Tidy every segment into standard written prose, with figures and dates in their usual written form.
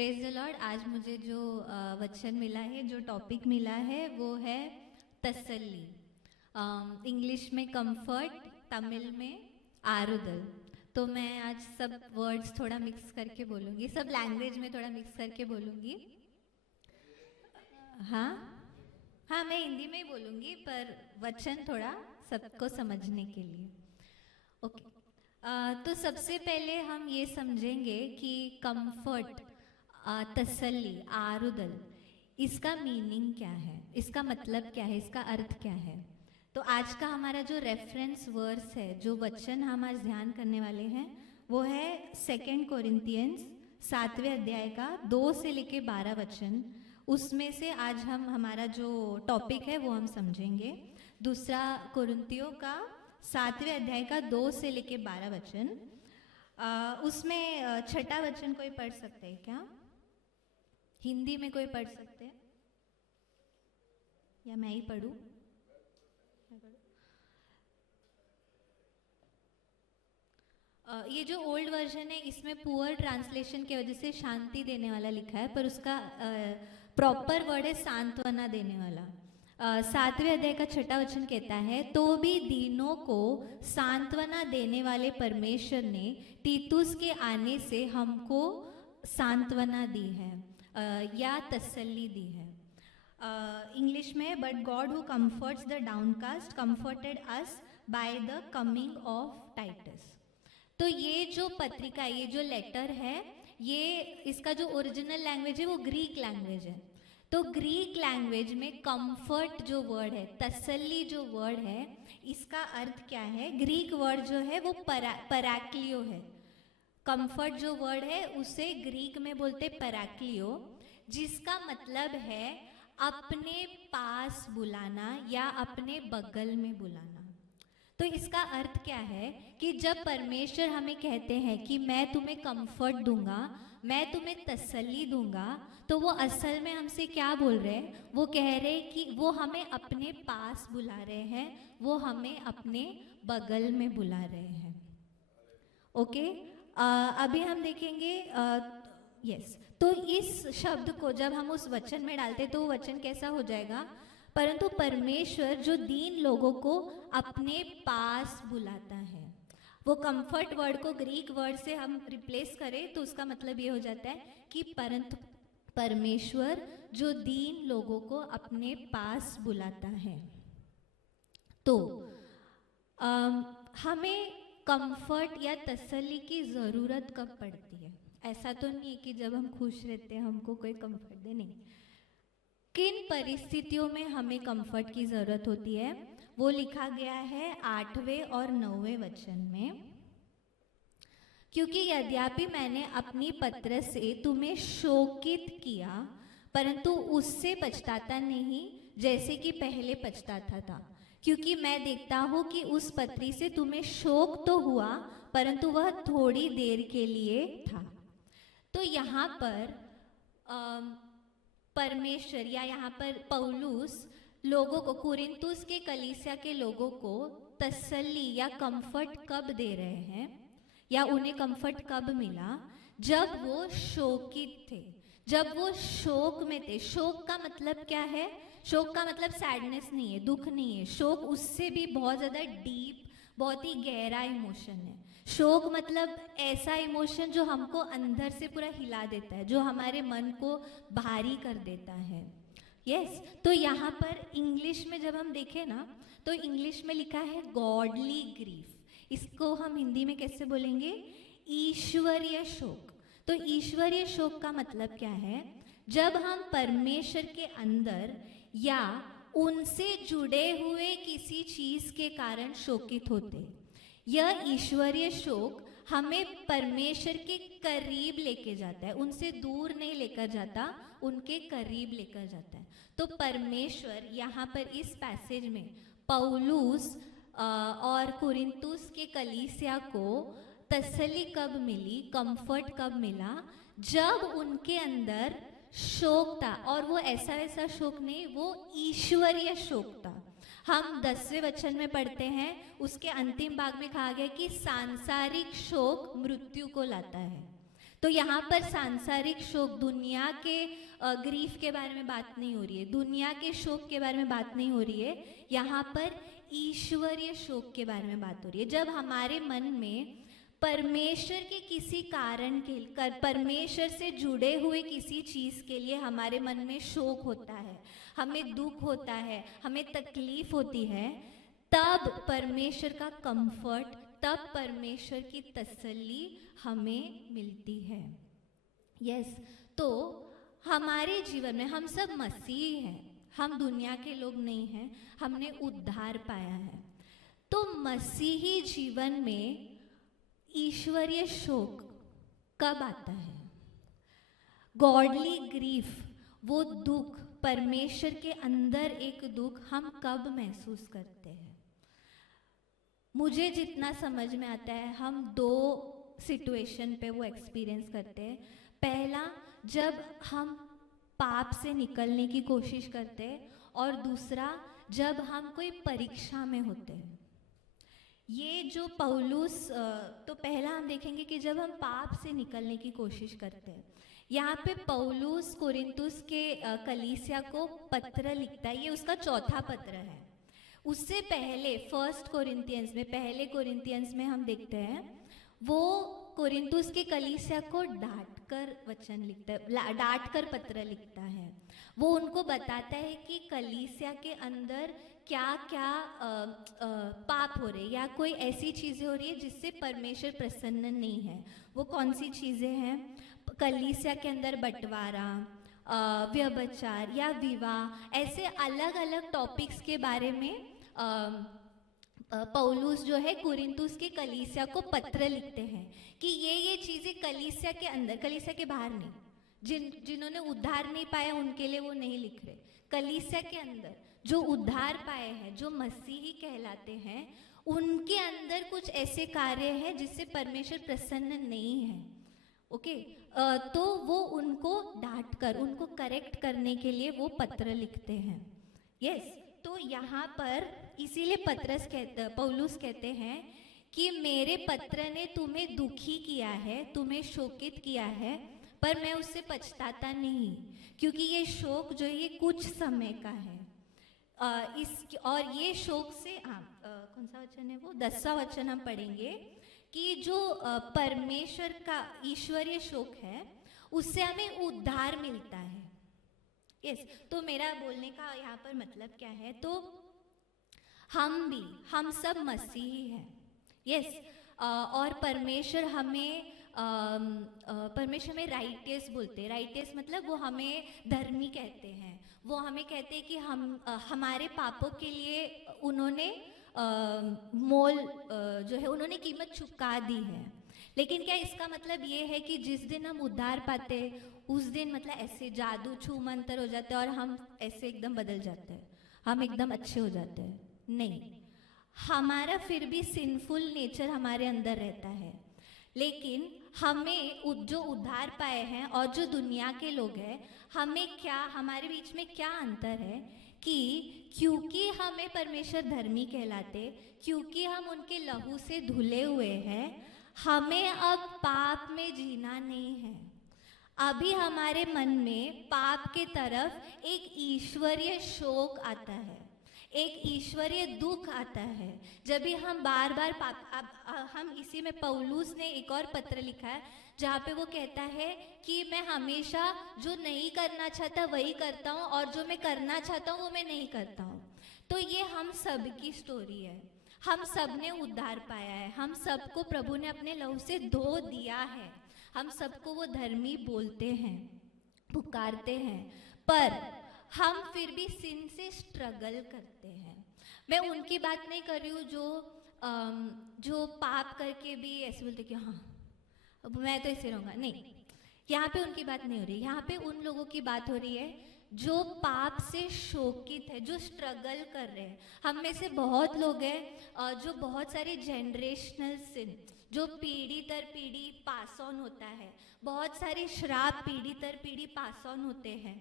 Praise the Lord. आज मुझे जो वचन मिला है, जो टॉपिक मिला है वो है तसल्ली। इंग्लिश में कंफर्ट, तमिल में आरुदल। तो मैं आज सब वर्ड्स थोड़ा मिक्स करके बोलूँगी, सब लैंग्वेज में थोड़ा मिक्स करके बोलूँगी। हाँ हाँ, मैं हिंदी में ही बोलूँगी पर वचन थोड़ा सबको समझने के लिए। ओके। तो सबसे पहले हम ये समझेंगे कि कंफर्ट, तसल्ली, आरुदल, इसका मीनिंग क्या है, इसका मतलब क्या है, इसका अर्थ क्या है। तो आज का हमारा जो रेफरेंस वर्स है, जो वचन हम आज ध्यान करने वाले हैं, वो है 2 कोरिंथियंस 7वें अध्याय का 2 से लेके 12 वचन। उसमें से आज हम हमारा जो टॉपिक है वो हम समझेंगे। दूसरा कोरिंथियों का 7वें अध्याय का 2 से लेके 12 वचन। उसमें छठा वचन कोई पढ़ सकते हैं क्या? हिंदी में कोई पढ़ सकते हैं या मैं ही पढ़ूं? ये जो ओल्ड वर्जन है इसमें पुअर ट्रांसलेशन की वजह से शांति देने वाला लिखा है, पर उसका प्रॉपर वर्ड है सांत्वना देने वाला। 7वें अध्याय का छठा वचन कहता है, तो भी दीनों को सांत्वना देने वाले परमेश्वर ने तीतुस के आने से हमको सांत्वना दी है, या तसल्ली दी है। इंग्लिश में, but God who comforts the downcast comforted us by the coming of Titus. तो ये जो पत्रिका, ये जो लेटर है, ये इसका जो ओरिजिनल लैंग्वेज है वो ग्रीक लैंग्वेज है। तो ग्रीक लैंग्वेज में कंफर्ट जो वर्ड है, तसल्ली जो वर्ड है, इसका अर्थ क्या है? ग्रीक वर्ड जो है वो पराक्लियो है। कंफर्ट जो वर्ड है उसे ग्रीक में बोलते पराक्लियो, जिसका मतलब है अपने पास बुलाना या अपने बगल में बुलाना। तो इसका अर्थ क्या है कि जब परमेश्वर हमें कहते हैं कि मैं तुम्हें कंफर्ट दूंगा, मैं तुम्हें तसल्ली दूंगा, तो वो असल में हमसे क्या बोल रहे हैं? वो कह रहे हैं कि वो हमें अपने पास बुला रहे हैं, वो हमें अपने बगल में बुला रहे हैं। ओके। अभी हम देखेंगे यस। तो इस शब्द को जब हम उस वचन में डालते तो वो वचन कैसा हो जाएगा? परंतु परमेश्वर जो दीन लोगों को अपने पास बुलाता है। वो कंफर्ट वर्ड को ग्रीक वर्ड से हम रिप्लेस करें तो उसका मतलब ये हो जाता है कि परंतु परमेश्वर जो दीन लोगों को अपने पास बुलाता है। तो हमें कंफर्ट या तसल्ली की ज़रूरत कब पड़ती है? ऐसा तो नहीं है कि जब हम खुश रहते हैं हमको कोई कंफर्ट दे, नहीं। किन परिस्थितियों में हमें कंफर्ट की ज़रूरत होती है वो लिखा गया है 8वें और 9वें वचन में। क्योंकि यद्यपि मैंने अपनी पत्र से तुम्हें शोकित किया, परंतु उससे पछताता नहीं जैसे कि पहले पछताता था। क्योंकि मैं देखता हूँ कि उस पत्री से तुम्हें शोक तो हुआ, परंतु वह थोड़ी देर के लिए था। तो यहाँ पर परमेश्वर या यहाँ पर पौलुस लोगों को, कुरिन्थुस के कलीसिया के लोगों को तसल्ली या कंफर्ट कब दे रहे हैं, या उन्हें कंफर्ट कब मिला? जब वो शोकित थे, जब वो शोक में थे। शोक का मतलब क्या है? शोक का मतलब सैडनेस नहीं है, दुख नहीं है। शोक उससे भी बहुत ज़्यादा डीप, बहुत ही गहरा इमोशन है। शोक मतलब ऐसा इमोशन जो हमको अंदर से पूरा हिला देता है, जो हमारे मन को भारी कर देता है। यस। तो यहाँ पर इंग्लिश में जब हम देखें ना, तो इंग्लिश में लिखा है गॉडली ग्रीफ। इसको हम हिंदी में कैसे बोलेंगे? ईश्वरीय शोक। तो ईश्वरीय शोक का मतलब क्या है? जब हम परमेश्वर के अंदर या उनसे जुड़े हुए किसी चीज के कारण शोकित होते, यह ईश्वरीय शोक हमें परमेश्वर के करीब लेके जाता है, उनसे दूर नहीं लेकर जाता, उनके करीब लेकर जाता है। तो परमेश्वर यहाँ पर इस पैसेज में पौलुस और कुरिन्थुस के कलीसिया को तसल्ली कब मिली, कंफर्ट कब मिला? जब उनके अंदर शोक था, और वो ऐसा वैसा शोक नहीं, वो ईश्वरीय शोक था। हम 10वें वचन में पढ़ते हैं, उसके अंतिम भाग में कहा गया कि सांसारिक शोक मृत्यु को लाता है। तो यहाँ पर सांसारिक शोक, दुनिया के ग्रीफ के बारे में बात नहीं हो रही है, दुनिया के शोक के बारे में बात नहीं हो रही है, यहाँ पर ईश्वरीय शोक के बारे में बात हो रही है। जब हमारे मन में परमेश्वर के किसी कारण के, परमेश्वर से जुड़े हुए किसी चीज़ के लिए हमारे मन में शोक होता है, हमें दुख होता है, हमें तकलीफ होती है, तब परमेश्वर का कंफर्ट, तब परमेश्वर की तसल्ली हमें मिलती है। यस, तो हमारे जीवन में हम सब मसीही हैं, हम दुनिया के लोग नहीं हैं, हमने उद्धार पाया है। तो मसीही जीवन में ईश्वरीय शोक कब आता है? गॉडली ग्रीफ, वो दुख, परमेश्वर के अंदर एक दुख हम कब महसूस करते हैं? मुझे जितना समझ में आता है, हम दो सिचुएशन पे वो एक्सपीरियंस करते हैं। पहला, जब हम पाप से निकलने की कोशिश करते हैं, और दूसरा, जब हम कोई परीक्षा में होते हैं। ये जो पौलुस, तो पहला हम देखेंगे कि जब हम पाप से निकलने की कोशिश करते हैं, यहाँ पे पौलुस कोरिन्थुस के कलीसिया को पत्र लिखता है, ये उसका चौथा पत्र है। उससे पहले फर्स्ट कोरिन्थियंस में, पहले कोरिन्थियंस में हम देखते हैं वो कोरिन्थुस के कलीसिया को डांट कर वचन लिखता है, डांट कर पत्र लिखता है। वो उनको बताता है कि कलीसिया के अंदर क्या क्या पाप हो रहे, या कोई ऐसी चीज़ें हो रही है जिससे परमेश्वर प्रसन्न नहीं है। वो कौन सी चीज़ें हैं? कलीसिया के अंदर बंटवारा, व्यभिचार या विवाह, ऐसे अलग अलग टॉपिक्स के बारे में पौलुस जो है कोरिन्थुस के कलीसिया को पत्र लिखते हैं कि ये चीज़ें कलीसिया के अंदर, कलीसिया के बाहर नहीं, जिन्होंने उद्धार नहीं पाया उनके लिए वो नहीं लिख रहे। कलीसिया के अंदर जो उद्धार पाए हैं, जो मसीही कहलाते हैं, उनके अंदर कुछ ऐसे कार्य हैं जिससे परमेश्वर प्रसन्न नहीं है। ओके, तो वो उनको डांट कर, उनको करेक्ट करने के लिए वो पत्र लिखते हैं। यस, तो यहाँ पर इसीलिए पौलुस कहते हैं कि मेरे पत्र ने तुम्हें दुखी किया है, तुम्हें शोकित किया है, पर मैं उससे पछताता नहीं, क्योंकि ये शोक जो है ये कुछ समय का है। और ये शोक से कौन सा वचन है वो? 10वां वचन हम पढ़ेंगे कि जो परमेश्वर का ईश्वरीय शोक है उससे हमें उद्धार मिलता है। यस, तो मेरा बोलने का यहाँ पर मतलब क्या है? तो हम सब मसीही हैं। यस, और परमेश्वर हमें राइटियस बोलते हैं। राइटियस मतलब वो हमें धर्मी कहते हैं। वो हमें कहते हैं कि हमारे पापों के लिए उन्होंने मोल जो है उन्होंने कीमत चुका दी है। लेकिन क्या इसका मतलब ये है कि जिस दिन हम उद्धार पाते उस दिन मतलब ऐसे जादू छू मंतर हो जाते हैं और हम ऐसे एकदम बदल जाते हैं, हम एकदम अच्छे हो जाते हैं? नहीं, हमारा फिर भी सिंफुल नेचर हमारे अंदर रहता है। लेकिन हमें जो उद्धार पाए हैं और जो दुनिया के लोग हैं, हमारे बीच में क्या अंतर है कि क्योंकि हमें परमेश्वर धर्मी कहलाते, क्योंकि हम उनके लहू से धुले हुए हैं, हमें अब पाप में जीना नहीं है। अभी हमारे मन में पाप के तरफ एक ईश्वरीय शोक आता है, एक ईश्वरीय दुख आता है। जब भी हम बार बार हम इसी में पौलुस ने एक और पत्र लिखा है जहाँ पे वो कहता है कि मैं हमेशा जो नहीं करना चाहता वही करता हूँ और जो मैं करना चाहता हूँ वो मैं नहीं करता हूँ। तो ये हम सब की स्टोरी है। हम सब ने उद्धार पाया है, हम सबको प्रभु ने अपने लहू से धो दिया है, हम सबको वो धर्मी बोलते हैं, पुकारते हैं, पर हम फिर भी सिन से स्ट्रगल करते हैं। मैं उनकी बात नहीं कर रही हूँ जो पाप करके भी ऐसे बोलते कि हाँ अब मैं तो ऐसे रहूँगा, नहीं, यहाँ पे उनकी बात नहीं हो रही। यहाँ पे उन लोगों की बात हो रही है जो पाप से शोकित है, जो स्ट्रगल कर रहे हैं। हम में से बहुत लोग हैं जो बहुत सारे जनरेशनल सिन, जो पीढ़ी दर पीढ़ी पास ऑन होता है, बहुत सारे श्राप पीढ़ी दर पीढ़ी पास ऑन होते हैं,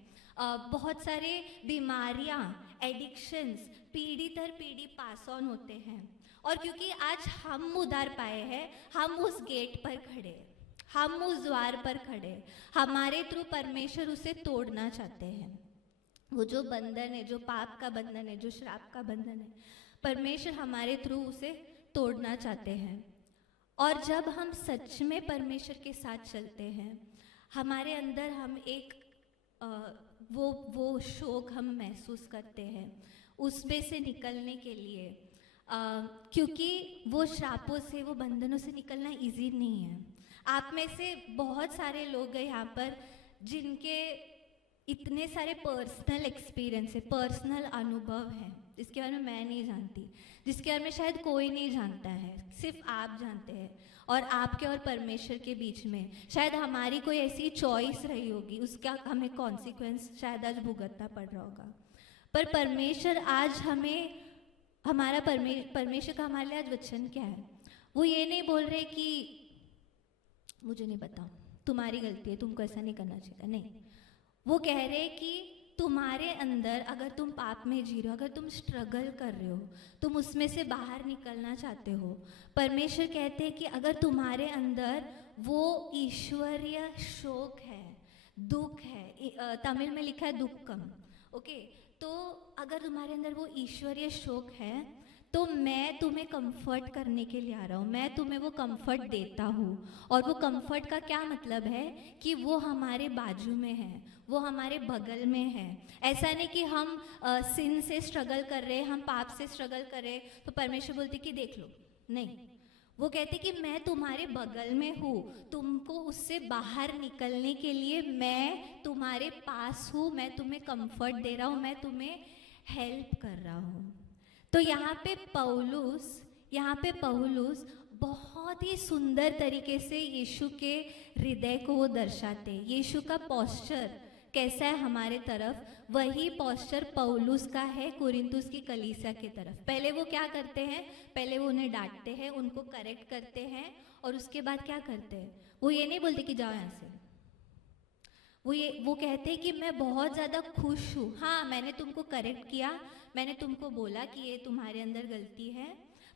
बहुत सारे बीमारियां, एडिक्शंस पीढ़ी दर पीढ़ी पास ऑन होते हैं। और क्योंकि आज हम उद्धार पाए हैं, हम उस गेट पर खड़े हैं, हम उस द्वार पर खड़े, हमारे थ्रू परमेश्वर उसे तोड़ना चाहते हैं। वो जो बंधन है, जो पाप का बंधन है, जो श्राप का बंधन है, परमेश्वर हमारे थ्रू उसे तोड़ना चाहते हैं। और जब हम सच में परमेश्वर के साथ चलते हैं, हमारे अंदर हम एक वो शोक हम महसूस करते हैं उसमें से निकलने के लिए, क्योंकि वो श्रापों से, वो बंधनों से निकलना इजी नहीं है। आप में से बहुत सारे लोग हैं यहाँ पर जिनके इतने सारे पर्सनल एक्सपीरियंस है, पर्सनल अनुभव है, जिसके बारे में मैं नहीं जानती, जिसके बारे में शायद कोई नहीं जानता है, सिर्फ आप जानते हैं। और आपके और परमेश्वर के बीच में शायद हमारी कोई ऐसी चॉइस रही होगी, उसका हमें कॉन्सिक्वेंस शायद आज भुगतना पड़ रहा होगा। पर परमेश्वर आज हमें, हमारा परमेश्वर का हमारे लिए आज वचन क्या है? वो ये नहीं बोल रहे कि मुझे नहीं पता, तुम्हारी गलती है, तुमको ऐसा नहीं करना चाहिए, नहीं। वो कह रहे कि तुम्हारे अंदर, अगर तुम पाप में जी रहे हो, अगर तुम स्ट्रगल कर रहे हो, तुम उसमें से बाहर निकलना चाहते हो, परमेश्वर कहते हैं कि अगर तुम्हारे अंदर वो ईश्वरीय शोक है, दुख है, तमिल में लिखा है दुक्कम, ओके, तो अगर तुम्हारे अंदर वो ईश्वरीय शोक है, तो मैं तुम्हें कंफर्ट करने के लिए आ रहा हूँ, मैं तुम्हें वो कंफर्ट देता हूँ। और वो कंफर्ट का क्या मतलब है कि वो हमारे बाजू में है, वो हमारे बगल में है। ऐसा नहीं कि हम सिन से स्ट्रगल कर रहे, हम पाप से स्ट्रगल कर रहे तो परमेश्वर बोलते कि देख लो, नहीं। वो कहते कि मैं तुम्हारे बगल में हूँ, तुमको उससे बाहर निकलने के लिए मैं तुम्हारे पास हूँ, मैं तुम्हें कंफर्ट दे रहा हूँ, मैं तुम्हें हेल्प कर रहा हूँ। तो यहाँ पे पौलुस बहुत ही सुंदर तरीके से यीशु के हृदय को वो दर्शाते हैं। यीशु का पोस्चर कैसा है हमारे तरफ, वही पोस्चर पौलुस का है कुरिन्थुस की कलीसिया की तरफ। पहले वो क्या करते हैं? पहले वो उन्हें डांटते हैं, उनको करेक्ट करते हैं, और उसके बाद क्या करते हैं? वो ये नहीं बोलते कि जाओ यहाँ से, वो कहते हैं कि मैं बहुत ज़्यादा खुश हूँ, हाँ मैंने तुमको करेक्ट किया, मैंने तुमको बोला कि ये तुम्हारे अंदर गलती है,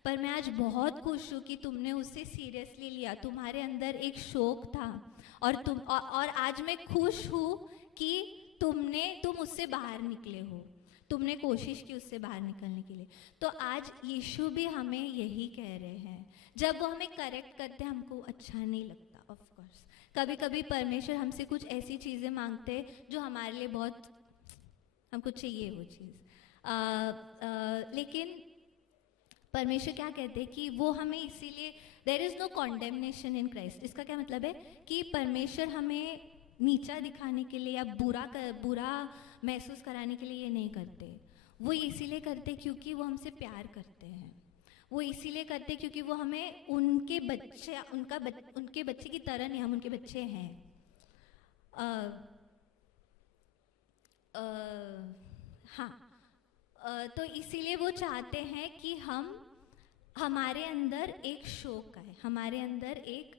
पर मैं आज बहुत खुश हूँ कि तुमने उसे सीरियसली लिया, तुम्हारे अंदर एक शौक था, और आज मैं खुश हूँ कि तुम उससे बाहर निकले हो, तुमने कोशिश की उससे बाहर निकलने के लिए। तो आज यीशु भी हमें यही कह रहे हैं। जब वो हमें करेक्ट करते हैं हमको अच्छा नहीं लगता, ऑफ कोर्स कभी कभी परमेश्वर हमसे कुछ ऐसी चीज़ें मांगते हैं जो हमारे लिए बहुत, हमको चाहिए वो चीज़, लेकिन परमेश्वर क्या कहते हैं कि वो हमें इसीलिए, there is no condemnation in Christ. इसका क्या मतलब है कि परमेश्वर हमें नीचा दिखाने के लिए या बुरा महसूस कराने के लिए ये नहीं करते। वो इसीलिए करते क्योंकि वो हमसे प्यार करते हैं, वो इसीलिए करते क्योंकि वो हमें उनके बच्चे की तरह नहीं, हम उनके बच्चे हैं। हाँ, तो इसीलिए वो चाहते हैं कि हमारे अंदर एक शौक है, हमारे अंदर एक,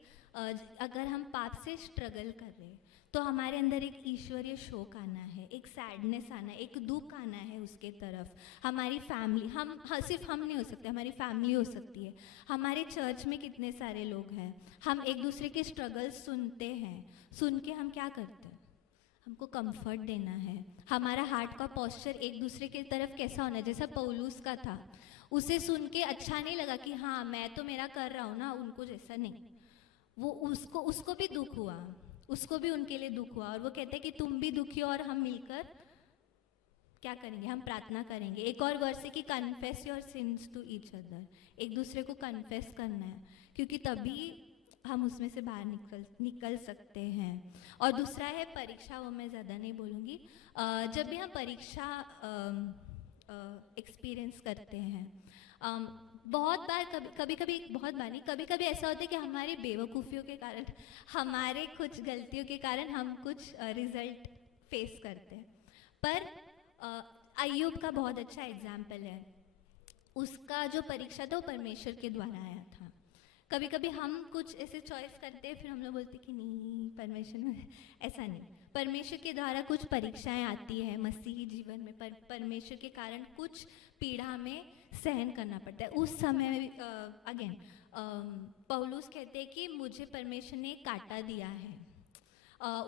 अगर हम पाप से स्ट्रगल कर रहे हैं तो हमारे अंदर एक ईश्वरीय शौक आना है, एक सैडनेस आना है, एक दुख आना है उसके तरफ। हमारी फैमिली, सिर्फ हम नहीं हो सकते, हमारी फैमिली हो सकती है। हमारे चर्च में कितने सारे लोग हैं, हम एक दूसरे के स्ट्रगल सुनते हैं, सुन के हम क्या करते हैं? हमको कंफर्ट देना है। हमारा हार्ट का पोस्चर एक दूसरे की तरफ कैसा होना है? जैसा पौलुस का था, उसे सुन के अच्छा नहीं लगा कि हाँ मैं तो मेरा कर रहा हूँ ना, उनको जैसा नहीं। वो उसको भी दुख हुआ, उसको भी उनके लिए दुख हुआ, और वो कहते हैं कि तुम भी दुखी हो, और हम मिलकर क्या करेंगे? हम प्रार्थना करेंगे। एक और वर्स है कि confess your sins to each other, एक दूसरे को कन्फेस करना है, क्योंकि तभी हम उसमें से बाहर निकल सकते हैं। और दूसरा है परीक्षा, वो मैं ज़्यादा नहीं बोलूँगी। जब भी हम परीक्षा एक्सपीरियंस करते हैं, बहुत बार, कभी कभी ऐसा होता है कि हमारी बेवकूफ़ियों के कारण, हमारे कुछ गलतियों के कारण हम कुछ रिजल्ट फेस करते हैं। पर अय्यूब का बहुत अच्छा एग्जाम्पल है, उसका जो परीक्षा था वो परमेश्वर के द्वारा आया था। कभी कभी हम कुछ ऐसे चॉइस करते हैं, फिर हम लोग बोलते कि नहीं परमेश्वर में, ऐसा नहीं, परमेश्वर के द्वारा कुछ परीक्षाएं आती है मसीही जीवन में, परमेश्वर के कारण कुछ पीड़ा में सहन करना पड़ता है। उस समय अगेन पौलुस कहते हैं कि मुझे परमेश्वर ने काटा दिया है,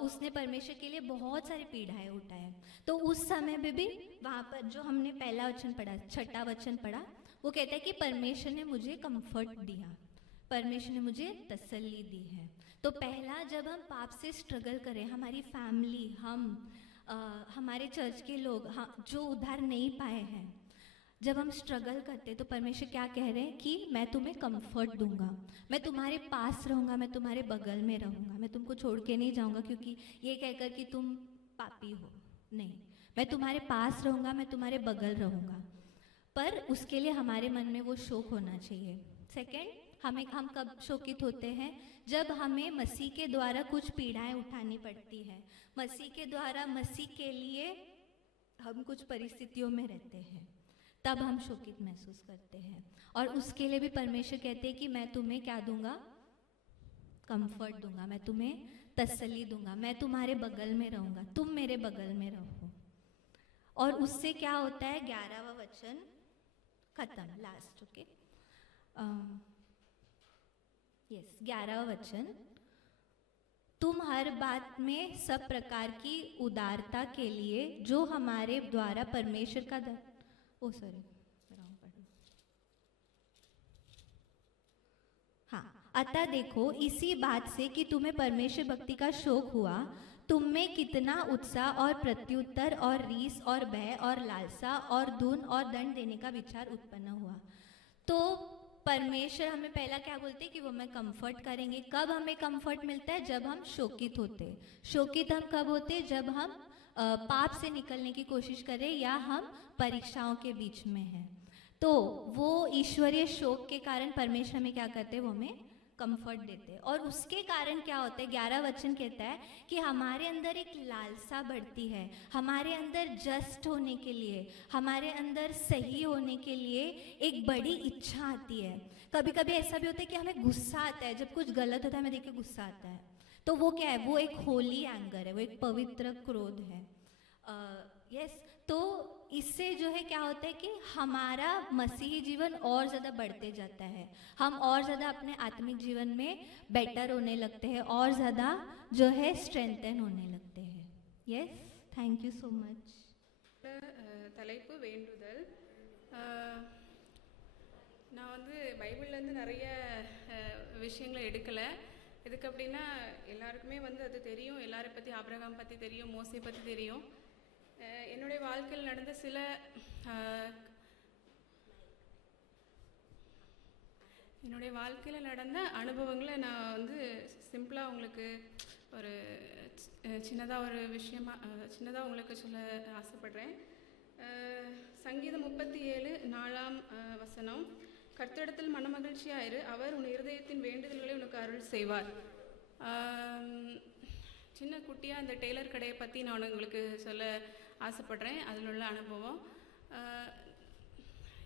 उसने परमेश्वर के लिए बहुत सारी पीड़ाएं उठाए। तो उस समय में भी वहाँ पर जो हमने पहला वचन पढ़ा, छठा वचन पढ़ा, वो कहता है कि परमेश्वर ने मुझे कंफर्ट दिया, परमेश्वर ने मुझे तसल्ली दी है। तो पहला, जब हम पाप से स्ट्रगल करें, हमारी फैमिली, हमारे चर्च के लोग, जो उद्धार नहीं पाए हैं, जब हम स्ट्रगल करते तो परमेश्वर क्या कह रहे हैं कि मैं तुम्हें कंफर्ट दूंगा, मैं तुम्हारे पास रहूँगा, मैं तुम्हारे बगल में रहूँगा, मैं तुमको छोड़ के नहीं जाऊँगा क्योंकि ये कहकर कि तुम पापी हो, नहीं, मैं तुम्हारे पास रहूँगा, मैं तुम्हारे बगल रहूँगा। पर उसके लिए हमारे मन में वो शोक होना चाहिए। सेकेंड, हम कब शोकित होते हैं? जब हमें मसीह के द्वारा कुछ पीड़ाएं उठानी पड़ती है, मसीह के द्वारा, मसीह के लिए हम कुछ परिस्थितियों में रहते हैं, तब हम शोकित महसूस करते हैं। और उसके लिए भी परमेश्वर कहते हैं कि मैं तुम्हें क्या दूंगा? कंफर्ट दूंगा, मैं तुम्हें तसल्ली दूंगा, मैं तुम्हारे बगल में रहूंगा, तुम मेरे बगल में रहो। और उससे क्या होता है? 11वां वचन खत्म, लास्ट, ओके, यस, 11वां वचन, तुम हर बात में सब प्रकार की उदारता के लिए जो हमारे द्वारा परमेश्वर का अतः देखो इसी बात से कि तुम्हें परमेश्वर भक्ति का शौक हुआ, तुम में कितना उत्साह और प्रत्युत्तर और रीस और भय और लालसा और धुन और दंड देने का विचार उत्पन्न हुआ। तो परमेश्वर हमें पहला क्या बोलते हैं कि वो हमें कंफर्ट करेंगे। कब हमें कंफर्ट मिलता है? जब हम शोकित होते। शोकित हम कब होते? जब हम पाप से निकलने की कोशिश करें या हम परीक्षाओं के बीच में हैं। तो वो ईश्वरीय शोक के कारण परमेश्वर हमें क्या करते हैं? वो हमें कंफर्ट देते हैं। और उसके कारण क्या होता है? 11 वचन कहता है कि हमारे अंदर एक लालसा बढ़ती है, हमारे अंदर जस्ट होने के लिए, हमारे अंदर सही होने के लिए एक बड़ी इच्छा आती है। कभी कभी ऐसा भी होता है कि हमें गुस्सा आता है, जब कुछ गलत होता है हमें देख के गुस्सा आता है। तो वो क्या है? वो एक होली एंगर है, वो एक पवित्र क्रोध है। यस, तो इससे जो है क्या होता है कि हमारा मसीही जीवन और ज़्यादा बढ़ते जाता है, हम और ज़्यादा अपने आत्मिक जीवन में बेटर होने लगते हैं, और ज़्यादा जो है स्ट्रेंथन होने लगते हैं। Yes, thank you so much. தலைப்பு வேண்டுதல். நான் வந்து பைபிள்லேருந்து நிறைய விஷயங்களை எடுக்கலை. எதுக்கு அப்படின்னா எல்லாருக்குமே வந்து அது தெரியும், எல்லாரை பற்றி, ஆபிரகாம் பற்றி தெரியும், மோசே பற்றி தெரியும். என்னுடைய வாழ்க்கையில் நடந்த சில என்னுடைய வாழ்க்கையில் நடந்த அனுபவங்களை நான் வந்து சிம்பிளாக உங்களுக்கு ஒரு சின்னதாக ஒரு சின்னதாக உங்களுக்கு சொல்ல ஆசைப்படுறேன். சங்கீதம் 37:4 வசனம், கர்த்தரிடத்தில் மனமகிழ்ச்சியாயிரு, அவர் உன் இருதயத்தின் வேண்டுதல்களை உனக்கு அருள் செய்வார். சின்ன குட்டியாக இந்த டெய்லர் கடையை பற்றி நான் உங்களுக்கு சொல்ல ஆசைப்படுறேன், அதில் உள்ள அனுபவம்.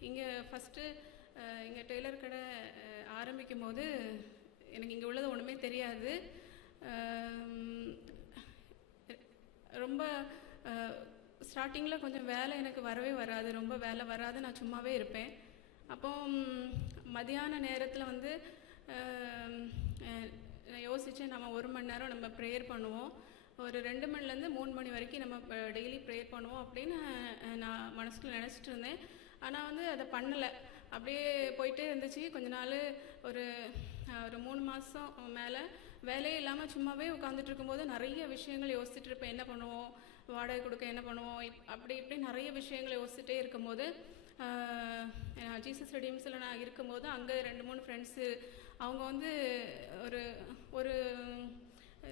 இங்கே ஃபஸ்ட்டு இங்கே டெய்லர் கடை ஆரம்பிக்கும் போது எனக்கு இங்கே உள்ளது ஒன்றுமே தெரியாது. ரொம்ப ஸ்டார்டிங்கில் கொஞ்சம் வேலை எனக்கு வரவே வராது, ரொம்ப வேலை வராது, நான் சும்மாவே இருப்பேன். அப்போ மதியான நேரத்தில் வந்து நான் யோசித்தேன், நம்ம 1 மணி நேரம் நம்ம ப்ரேயர் பண்ணுவோம், ஒரு 2 மணிலேருந்து 3 மணி வரைக்கும் நம்ம டெய்லி ப்ரேயர் பண்ணுவோம் அப்படின்னு நான் மனசுக்குள்ள நினச்சிட்டு இருந்தேன். ஆனால் வந்து அதை பண்ணலை, அப்படியே போயிட்டே இருந்துச்சு. கொஞ்ச நாள் ஒரு 3 மாதம் மேலே வேலையே இல்லாமல் சும்மாவே உட்காந்துட்டு இருக்கும்போது நிறைய விஷயங்கள் யோசிச்சுட்டு இருப்பேன். என்ன பண்ணுவோம், வாடகை கொடுக்க என்ன பண்ணுவோம், அப்படி இப்படி நிறைய விஷயங்களை யோசிச்சுட்டே இருக்கும்போது ஜீசஸ் ரெடீம்ஸில் நான் இருக்கும்போது அங்கே 2-3 ஃப்ரெண்ட்ஸு அவங்க வந்து ஒரு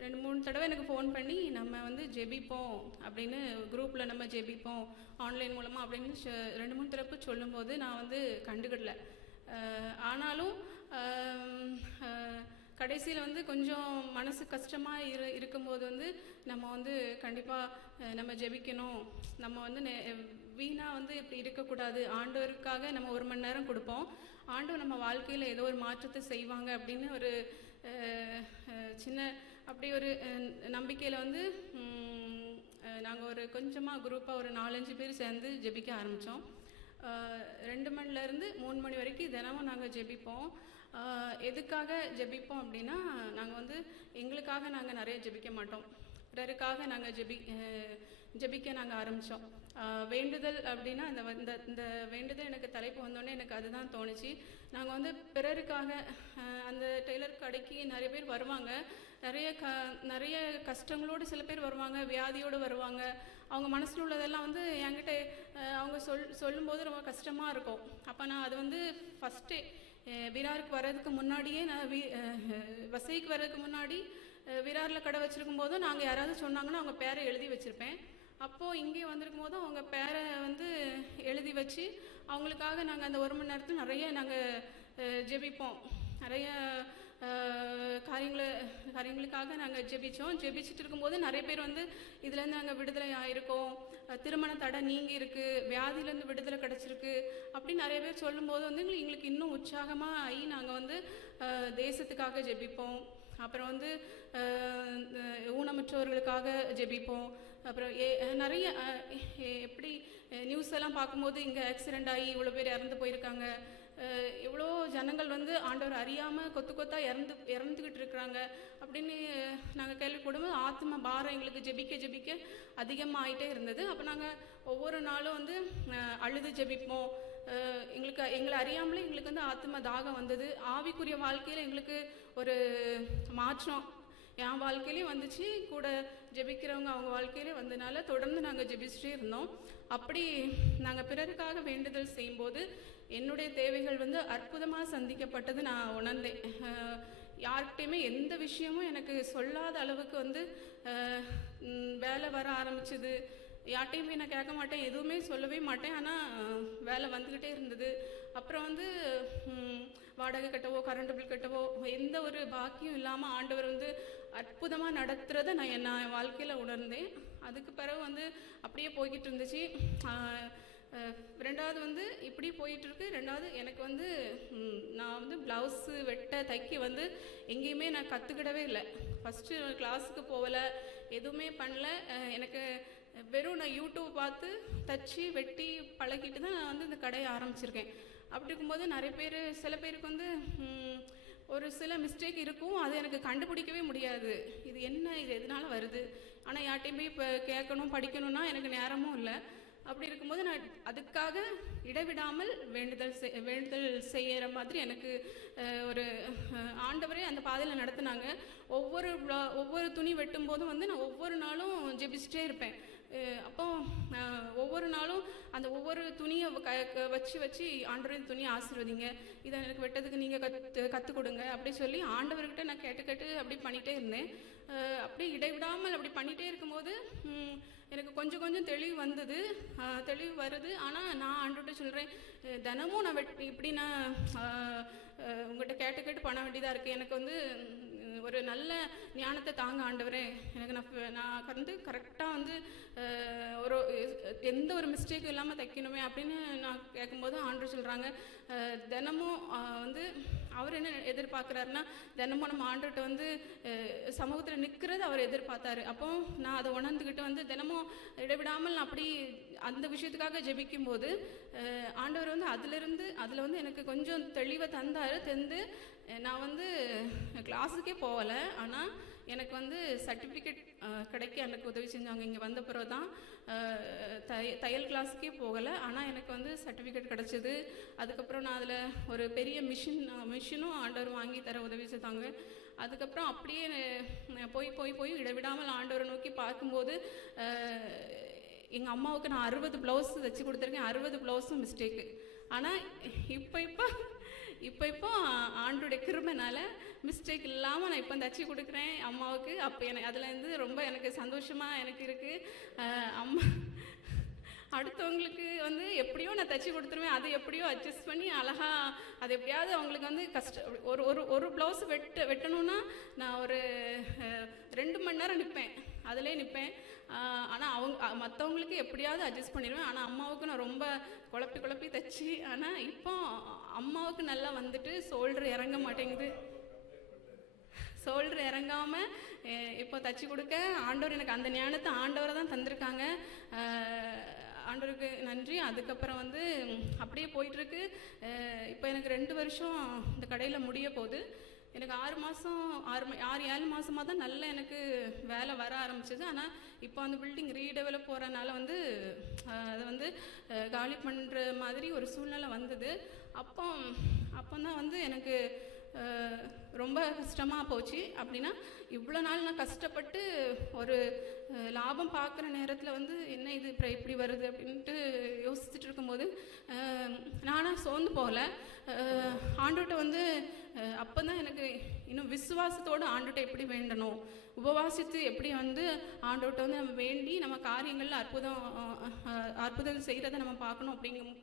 2-3 தடவை எனக்கு ஃபோன் பண்ணி நம்ம வந்து ஜெபிப்போம் அப்படின்னு, குரூப்பில் நம்ம ஜெபிப்போம் ஆன்லைன் மூலமாக அப்படின்னு 2-3 தடவை சொல்லும்போது நான் வந்து கண்டுக்கிடல. ஆனாலும் கடைசியில் வந்து கொஞ்சம் மனசு கஷ்டமாக இருக்கும்போது வந்து நம்ம வந்து கண்டிப்பாக நம்ம ஜெபிக்கணும், நம்ம வந்து வீணாக வந்து இப்படி இருக்கக்கூடாது, ஆண்டவருக்காக நம்ம 1 மணி நேரம் கொடுப்போம், ஆண்டவர் நம்ம வாழ்க்கையில் ஏதோ ஒரு மாற்றத்தை செய்வாங்க அப்படின்னு ஒரு சின்ன அப்படி ஒரு நம்பிக்கையில் வந்து நாங்கள் ஒரு கொஞ்சமாக குரூப்பாக ஒரு 4-5 பேர் சேர்ந்து ஜெபிக்க ஆரம்பித்தோம். 2 மணிலேருந்து 3 மணி வரைக்கும் தினமும் நாங்கள் ஜெபிப்போம். எதுக்காக ஜெபிப்போம் அப்படின்னா, நாங்கள் வந்து எங்களுக்காக நாங்கள் நிறைய ஜெபிக்க மாட்டோம், பிறருக்காக நாங்கள் ஜெபிக்க நாங்கள் ஆரம்பித்தோம். வேண்டுதல் அப்படின்னா இந்த வேண்டுதல் எனக்கு தலைப்பு வந்தோடனே எனக்கு அதுதான் தோணுச்சு. நாங்கள் வந்து பிறருக்காக அந்த டெய்லர் கடைக்கு நிறைய பேர் வருவாங்க, நிறைய கஷ்டங்களோடு சில பேர் வருவாங்க, வியாதியோடு வருவாங்க. அவங்க மனசில் உள்ளதெல்லாம் வந்து என்கிட்ட அவங்க சொல்லும்போது ரொம்ப கஷ்டமாக இருக்கும். அப்போ நான் அது வந்து ஃபஸ்ட்டே விராருக்கு வர்றதுக்கு முன்னாடியே நான் வசதிக்கு வர்றதுக்கு முன்னாடி விராரில் கடை வச்சுருக்கும் போதும் நாங்கள் யாராவது சொன்னாங்கன்னா அவங்க பேரை எழுதி வச்சுருப்பேன். அப்போது இங்கே வந்திருக்கும் போதும் அவங்க பேரை வந்து எழுதி வச்சு அவங்களுக்காக நாங்கள் அந்த 1 மணி நேரத்தில் நிறைய நாங்கள் ஜெபிப்போம். நிறைய காரியங்களுக்காக நாங்கள் ஜெபிச்சுட்டு இருக்கும்போது நிறைய பேர் வந்து இதுலேருந்து நாங்கள் விடுதலை ஆகிருக்கோம், திருமண தடை நீங்கி இருக்குது, வியாதியிலேருந்து விடுதலை கிடச்சிருக்கு அப்படின்னு நிறைய பேர் சொல்லும்போது வந்து எங்களுக்கு இன்னும் உற்சாகமாக ஆகி நாங்கள் வந்து தேசத்துக்காக ஜெபிப்போம். அப்புறம் வந்து ஊனமுற்றவர்களுக்காக ஜெபிப்போம். அப்புறம் நிறைய எப்படி நியூஸ் எல்லாம் பார்க்கும்போது இங்கே ஆக்சிடெண்ட் ஆகி இவ்வளோ பேர் இறந்து போயிருக்காங்க, இவ்வளோ ஜனங்கள் வந்து ஆண்டவர் அறியாமல் கொத்தாக இறந்துக்கிட்டு இருக்கிறாங்க அப்படின்னு நாங்கள் கேள்விப்படும்போது ஆத்ம பாரம் எங்களுக்கு ஜெபிக்க அதிகமாக ஆகிட்டே இருந்தது. அப்போ நாங்கள் ஒவ்வொரு நாளும் வந்து அழுது ஜெபிப்போம். எங்களை அறியாமலே எங்களுக்கு வந்து ஆத்ம தாகம் வந்தது. ஆவிக்குரிய வாழ்க்கையில் எங்களுக்கு ஒரு மாற்றம் என் வாழ்க்கையிலையும் வந்துச்சு, கூட ஜெபிக்கிறவங்க அவங்க வாழ்க்கையிலே வந்ததுனால தொடர்ந்து நாங்கள் ஜெபிச்சுட்டே இருந்தோம். அப்படி நாங்கள் பிறருக்காக வேண்டுதல் செய்யும்போது என்னுடைய தேவைகள் வந்து அற்புதமாக சந்திக்கப்பட்டது நான் உணர்ந்தேன். யார்கிட்டையுமே எந்த விஷயமும் எனக்கு சொல்லாத அளவுக்கு வந்து வேலை வர ஆரம்பிச்சது. யார்கிட்டையுமே நான் கேட்க மாட்டேன், எதுவுமே சொல்லவே மாட்டேன், ஆனால் வேலை வந்துக்கிட்டே இருந்தது. அப்புறம் வந்து வாடகை கட்டவோ கரண்ட் பில் கட்டவோ எந்த ஒரு பாக்கியம் இல்லாமல் ஆண்டவர் வந்து அற்புதமாக நடத்துகிறத நான் என் வாழ்க்கையில் உணர்ந்தேன். அதுக்கு பிறகு வந்து அப்படியே போய்கிட்டு இருந்துச்சு. ரெண்டாவது வந்து இப்படி போயிட்டுருக்கு. ரெண்டாவது எனக்கு வந்து நான் வந்து ப்ளவுஸு தைக்க வந்து எங்கேயுமே நான் கற்றுக்கிடவே இல்லை. ஃபஸ்ட்டு கிளாஸுக்கு போகலை, எதுவுமே பண்ணல. எனக்கு வெறும் நான் யூடியூப் பார்த்து தச்சு வெட்டி பழகிட்டு தான் நான் வந்து இந்த கடையை ஆரம்பிச்சிருக்கேன். அப்படி இருக்கும்போது சில பேருக்கு வந்து ஒரு சில மிஸ்டேக் இருக்கும், அது எனக்கு கண்டுபிடிக்கவே முடியாது, இது என்ன, இது எதனால வருது. ஆனால் யார்ட்டையும் போய் இப்போ கேட்கணும் படிக்கணும்னா எனக்கு நேரமும் இல்லை. அப்படி இருக்கும்போது நான் அதுக்காக இடைவிடாமல் வேண்டுதல் செய்கிற மாதிரி எனக்கு ஒரு ஆண்டவரே அந்த பாதையில் நடத்துனாங்க. ஒவ்வொரு துணி வெட்டும் போதும் வந்து நான் ஒவ்வொரு நாளும் ஜெபிச்சுட்டே இருப்பேன். அப்போ ஒவ்வொரு நாளும் அந்த ஒவ்வொரு துணியை வச்சு ஆண்டவரே துணியை ஆசீர்வதிங்க, இதை எனக்கு வெட்டதுக்கு நீங்கள் கற்றுக் கொடுங்க அப்படி சொல்லி ஆண்டவர்கிட்ட நான் கேட்டு அப்படி பண்ணிகிட்டே இருந்தேன். அப்படி இடைவிடாமல் அப்படி பண்ணிகிட்டே இருக்கும்போது எனக்கு கொஞ்சம் தெளிவு வருது. ஆனால் நான் ஆண்டவர்கிட்ட சொல்கிறேன், தினமும் நான் இப்படி நான் உங்கள்கிட்ட கேட்டு பண்ண வேண்டியதாக இருக்குது. எனக்கு வந்து ஒரு நல்ல ஞானத்தை தாங்க ஆண்டவரே, எனக்கு நான் வந்து கரெக்டாக வந்து எந்த ஒரு மிஸ்டேக்கும் இல்லாமல் தைக்கணுமே அப்படின்னு நான் கேட்கும்போது ஆண்டவர் சொல்கிறாங்க, தினமும் வந்து அவர் என்ன எதிர்பார்க்குறாருன்னா, தினமும் நம்ம ஆண்டவர்கிட்ட வந்து சமூகத்தில் நிற்கிறது அவர் எதிர்பார்த்தாரு. அப்போ நான் அதை உணர்ந்துக்கிட்டு வந்து தினமும் இடைவிடாமல் நான் அப்படி அந்த விஷயத்துக்காக ஜெபிக்கும்போது ஆண்டவர் வந்து அதில் வந்து எனக்கு கொஞ்சம் தெளிவை தந்து நான் வந்து கிளாஸுக்கே போகலை, ஆனால் எனக்கு வந்து சர்டிஃபிகேட் கிடைக்க எனக்கு உதவி செஞ்சாங்க. இங்கே வந்த பிறகு தான் தையல் கிளாஸுக்கே போகலை, ஆனால் எனக்கு வந்து சர்டிஃபிகேட் கிடச்சிது. அதுக்கப்புறம் நான் அதில் ஒரு பெரிய மிஷினும் ஆண்டவர் வாங்கி தர உதவி செஞ்சாங்க. அதுக்கப்புறம் அப்படியே போய் இடைவிடாமல் ஆண்டவரை நோக்கி பார்க்கும்போது எங்கள் அம்மாவுக்கு நான் 60 ப்ளவுஸ் தைச்சி கொடுத்துருக்கேன். 60 ப்ளவுஸும் மிஸ்டேக்கு. ஆனால் இப்போ ஆண்டோடைய கிருபைனால மிஸ்டேக் இல்லாமல் நான் இப்போ தச்சு கொடுக்குறேன் அம்மாவுக்கு. அப்போ எனக்கு அதுலேருந்து ரொம்ப எனக்கு சந்தோஷமாக எனக்கு இருக்குது. அம்மா அடுத்தவங்களுக்கு வந்து எப்படியோ நான் தைச்சி கொடுத்துருவேன், அதை எப்படியோ அட்ஜஸ்ட் பண்ணி அழகாக அது எப்படியாவது அவங்களுக்கு வந்து ஒரு ப்ளவுஸ் வெட்டணுன்னா நான் ஒரு 2 மணி நேரம் அதிலே நிற்பேன். ஆனால் மற்றவங்களுக்கு எப்படியாவது அட்ஜஸ்ட் பண்ணிடுவேன். ஆனால் அம்மாவுக்கு நான் ரொம்ப குழப்பி தைச்சி, ஆனால் இப்போ அம்மாவுக்கு நல்லா வந்துட்டு ஷோல்டர் இறங்க மாட்டேங்குது. ஷோல்டர் இறங்காமல் இப்போ தைச்சி கொடுக்க ஆண்டவர் எனக்கு அந்த ஞானத்தை ஆண்டவரை தான் தந்திருக்காங்க. ஆண்டவருக்கு நன்றி. அதுக்கப்புறம் வந்து அப்படியே போயிட்டுருக்கு. இப்போ எனக்கு 2 வருஷம் இந்த கடையில் முடிய போகுது. எனக்கு 6 மாதம் 7 மாதமாக தான் நல்ல எனக்கு வேலை வர ஆரம்பிச்சது. ஆனால் இப்போ அந்த பில்டிங் ரீடெவலப் போகிறனால வந்து அதை வந்து காலி பண்ணுற மாதிரி ஒரு சூழ்நிலை வந்தது. அப்போ தான் வந்து எனக்கு ரொம்ப கஷ்டமாக போச்சு. அப்படின்னா இவ்வளோ நாள் நான் கஷ்டப்பட்டு ஒரு லாபம் பார்க்குற நேரத்தில் வந்து என்ன இது இப்போ எப்படி வருது அப்படின்ட்டு யோசிச்சுட்டு இருக்கும்போது நானாக சோர்ந்து போகல. ஆண்டவர்கிட்ட வந்து அப்போ தான் எனக்கு இன்னும் விசுவாசத்தோடு ஆண்டவர்கிட்ட எப்படி வேண்டணும், உபவாசித்து எப்படி வந்து ஆண்டவர்கிட்ட வந்து நம்ம வேண்டி நம்ம காரியங்களில் அற்புதம் செய்கிறத நம்ம பார்க்கணும்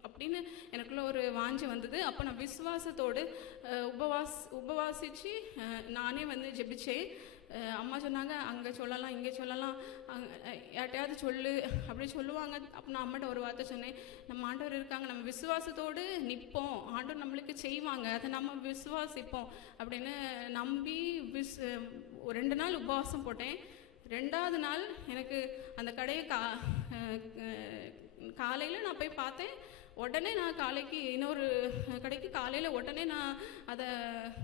அப்படின்னு எனக்குள்ள ஒரு வாஞ்சி வந்தது. அப்போ நான் விசுவாசத்தோடு உபவாசித்து நானே வந்து ஜெபிச்சேன். அம்மா சொன்னாங்க, அங்கே சொல்லலாம் இங்கே சொல்லலாம், யார்ட்டையாவது சொல்லு அப்படி சொல்லுவாங்க. அப்போ நான் அம்மாட்ட ஒரு வார்த்தை சொன்னேன், நம்ம ஆண்டவர் இருக்காங்க, நம்ம விசுவாசத்தோடு நிற்போம், ஆண்டவர் நம்மளுக்கு செய்வாங்க, அதை நம்ம விசுவாசிப்போம் அப்படின்னு நம்பி 2 நாள் உபவாசம் போட்டேன். 2வது நாள் எனக்கு அந்த கடையை காலையில் நான் போய் பார்த்தேன். உடனே நான் காலைக்கு இன்னொரு கடைக்கு காலையில் உடனே நான் அதை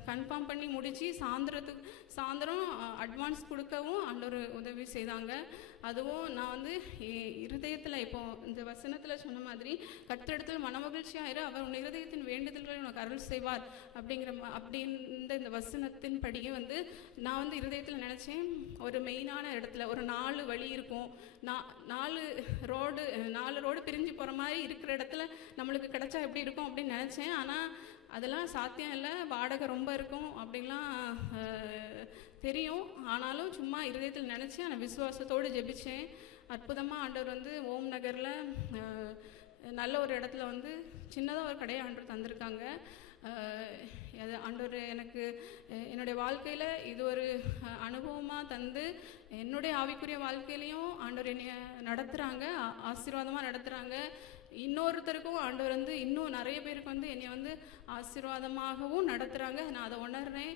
கன்ஃபார்ம் பண்ணி முடித்து சாயந்தரம் அட்வான்ஸ் கொடுக்கவும் ஆண்டவர் உதவி செய்தாங்க. அதுவும் நான் வந்து இருதயத்தில் இப்போ இந்த வசனத்தில் சொன்ன மாதிரி கர்த்தரிடத்தில் மனமகிழ்ச்சியாயிரு, அவர் உன் இருதயத்தின் வேண்டுதல்களை உனக்கு அருள் செய்வார் அப்படின்ற இந்த வசனத்தின் படியே வந்து நான் வந்து இருதயத்தில் நினச்சேன், ஒரு மெயினான இடத்துல ஒரு 4 வழி இருக்கும், 4 ரோடு பிரிஞ்சு போகிற மாதிரி இருக்கிற இடத்துல நம்மளுக்கு கிடைச்சா எப்படி இருக்கும் அப்படின்னு நினச்சேன். ஆனால் அதெல்லாம் சாத்தியம் இல்லை, வாடகை ரொம்ப இருக்கும் அப்படின்லாம் தெரியும். ஆனாலும் சும்மா இருதயத்தில் நினச்சேன், ஆனால் விசுவாசத்தோடு ஜெபிச்சேன். அற்புதமாக ஆண்டவர் வந்து ஓம் நகரில் நல்ல ஒரு இடத்துல வந்து சின்னதாக ஒரு கடையை ஆண்டவர் தந்திருக்காங்க. அது ஆண்டவர் எனக்கு என்னுடைய வாழ்க்கையில் இது ஒரு அனுபவமாக தந்து என்னுடைய ஆவிக்குரிய வாழ்க்கையிலையும் ஆண்டவர் என்னை நடத்துகிறாங்க, ஆசீர்வாதமாக நடத்துகிறாங்க. இன்னொருத்தருக்கும் ஆண்டவர் வந்து இன்னும் நிறைய பேருக்கு வந்து என்னை வந்து ஆசீர்வாதமாகவும் நடத்துகிறாங்க. நான் அதை உணர்றேன்.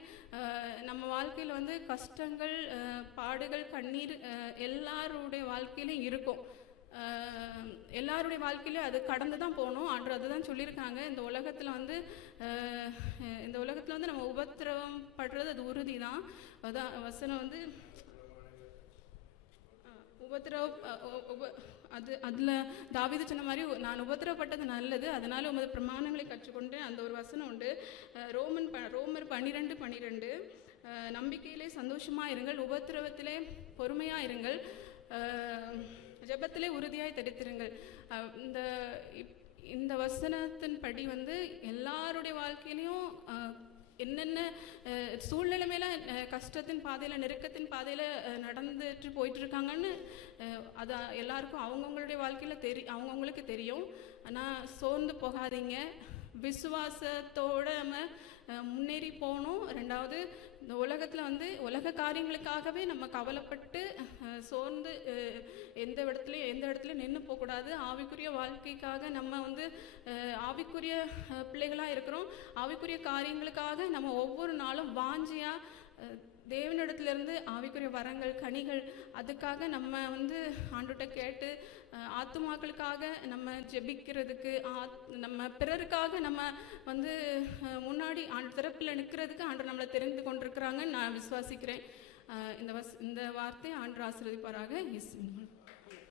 நம்ம வாழ்க்கையில் வந்து கஷ்டங்கள், பாடுகள், கண்ணீர் எல்லாருடைய வாழ்க்கையிலும் இருக்கும். எல்லாருடைய வாழ்க்கையிலும் அது கடந்து தான் போகணும். ஆண்டவர் அதுதான் சொல்லியிருக்காங்க. இந்த உலகத்தில் வந்து நம்ம உபத்திரவம் படுறது அது உறுதி தான். அதான் வசனம் வந்து அதில் தாவீது சொன்ன மாதிரி நான் உபத்திரவப்பட்டது நல்லது, அதனால் உமது பிரமாணங்களை கற்றுக்கொண்டேன். அந்த ஒரு வசனம் உண்டு. ரோமர் 12:12 நம்பிக்கையிலே சந்தோஷமாக இருங்கள், உபத்திரவத்திலே பொறுமையாக இருங்கள், ஜெபத்திலே உறுதியாய் தரித்திருங்கள். இந்த வசனத்தின் படி வந்து எல்லாருடைய வாழ்க்கையிலையும் என்னென்ன சூழ்நிலை மேலே கஷ்டத்தின் பாதையில், நெருக்கத்தின் பாதையில் நடந்துட்டு போயிட்டுருக்காங்கன்னு அது எல்லாருக்கும் அவங்கவுங்களுடைய வாழ்க்கையில் அவங்கவுங்களுக்கு தெரியும். ஆனால் சோர்ந்து போகாதீங்க, விசுவாசத்தோடு நம்ம முன்னேறி போகணும். 2வது, இந்த உலகத்தில் வந்து உலக காரியங்களுக்காகவே நம்ம கவலைப்பட்டு சோர்ந்து எந்த இடத்துலையும் நின்று போகக்கூடாது. ஆவிக்குரிய வாழ்க்கைக்காக நம்ம வந்து ஆவிக்குரிய பிள்ளைகளாக இருக்கிறோம். ஆவிக்குரிய காரியங்களுக்காக நம்ம ஒவ்வொரு நாளும் வாஞ்சியாக தேவனிடத்துலேருந்து ஆவிக்குரிய வரங்கள், கனிகள், அதுக்காக நம்ம வந்து ஆண்டவர்கிட்ட கேட்டு ஆத்துமாக்களுக்காக நம்ம ஜெபிக்கிறதுக்கு, நம்ம பிறருக்காக நம்ம வந்து முன்னாடி திறப்பில் நிற்கிறதுக்கு ஆண்டவர் நம்மளை தெரிந்து கொண்டிருக்கிறாங்கன்னு நான் விசுவாசிக்கிறேன். இந்த வார்த்தையை ஆண்டவர் ஆசீர்வதிப்பாராக.